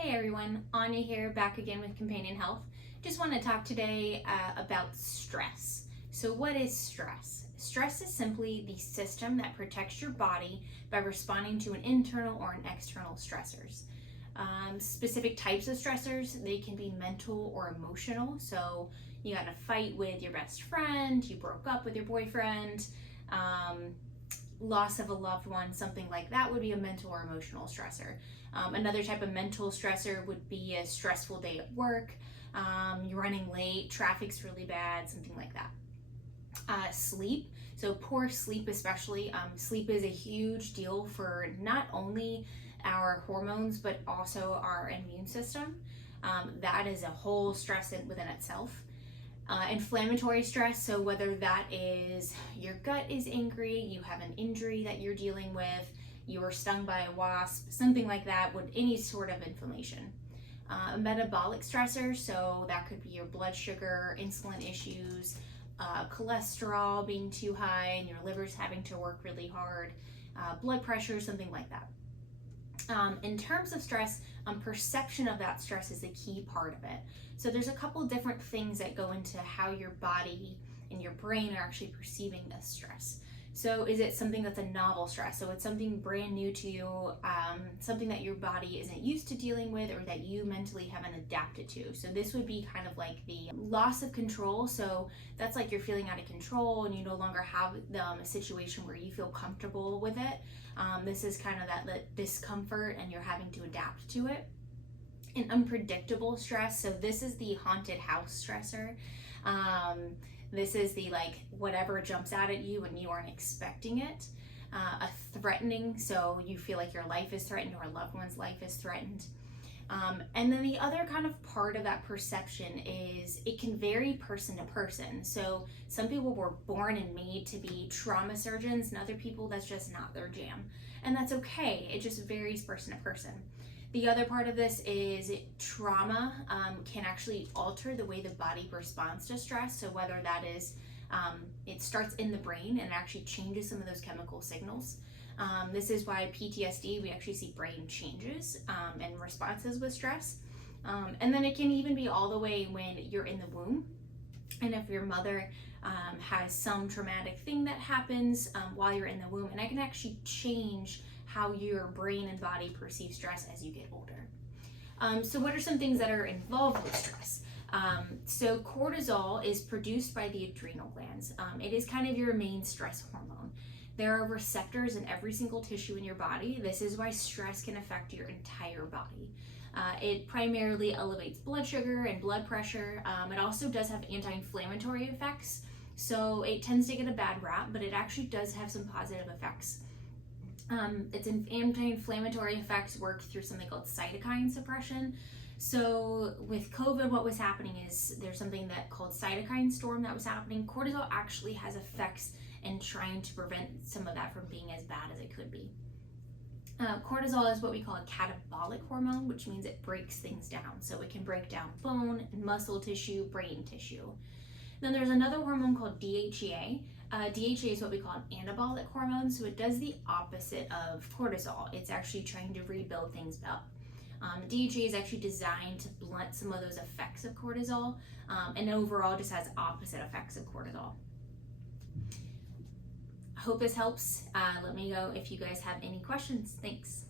Hey everyone, Anya here, back again with Companion Health. Just want to talk today about stress. So what is stress? Stress is simply the system that protects your body by responding to an internal or an external stressors. Specific types of stressors, they can be mental or emotional. So you got a fight with your best friend, you broke up with your boyfriend, loss of a loved one, something like that would be a mental or emotional stressor. Another type of mental stressor would be a stressful day at work, you're running late, traffic's really bad, something like that. Sleep, so poor sleep especially. Sleep is a huge deal for not only our hormones but also our immune system. That is a whole stress within itself. Inflammatory stress, so whether that is your gut is angry, you have an injury that you're dealing with, you were stung by a wasp, something like that, with any sort of inflammation. Metabolic stressors, so that could be your blood sugar, insulin issues, cholesterol being too high and your liver's having to work really hard, blood pressure, something like that. In terms of stress, perception of that stress is the key part of it. So there's a couple different things that go into how your body and your brain are actually perceiving this stress. So is it something that's a novel stress? So it's something brand new to you, something that your body isn't used to dealing with or that you mentally haven't adapted to. So this would be kind of like the loss of control. So that's like you're feeling out of control and you no longer have a situation where you feel comfortable with it. This is kind of that discomfort and you're having to adapt to it. An unpredictable stress, so this is the haunted house stressor. This is the whatever jumps out at you and you aren't expecting it. A threatening, so you feel like your life is threatened or a loved one's life is threatened. And then the other kind of part of that perception is it can vary person to person. So some people were born and made to be trauma surgeons and other people that's just not their jam. And that's okay, it just varies person to person. The other part of this is trauma can actually alter the way the body responds to stress. So whether that is, it starts in the brain and actually changes some of those chemical signals. This is why PTSD, we actually see brain changes and responses with stress. And then it can even be all the way when you're in the womb. And if your mother has some traumatic thing that happens while you're in the womb, and that can actually change how your brain and body perceive stress as you get older. So what are some things that are involved with stress? So cortisol is produced by the adrenal glands. It is kind of your main stress hormone. There are receptors in every single tissue in your body. This is why stress can affect your entire body. It primarily elevates blood sugar and blood pressure. It also does have anti-inflammatory effects. So it tends to get a bad rap, but it actually does have some positive effects. Its anti-inflammatory effects work through something called cytokine suppression. So with COVID, what was happening is there's something that called cytokine storm that was happening. Cortisol actually has effects in trying to prevent some of that from being as bad as it could be. Cortisol is what we call a catabolic hormone, which means it breaks things down. So it can break down bone, muscle tissue, brain tissue. Then there's another hormone called DHEA. DHEA is what we call an anabolic hormone, so it does the opposite of cortisol. It's actually trying to rebuild things up. DHEA is actually designed to blunt some of those effects of cortisol, and overall just has opposite effects of cortisol. I hope this helps. Let me know if you guys have any questions. Thanks.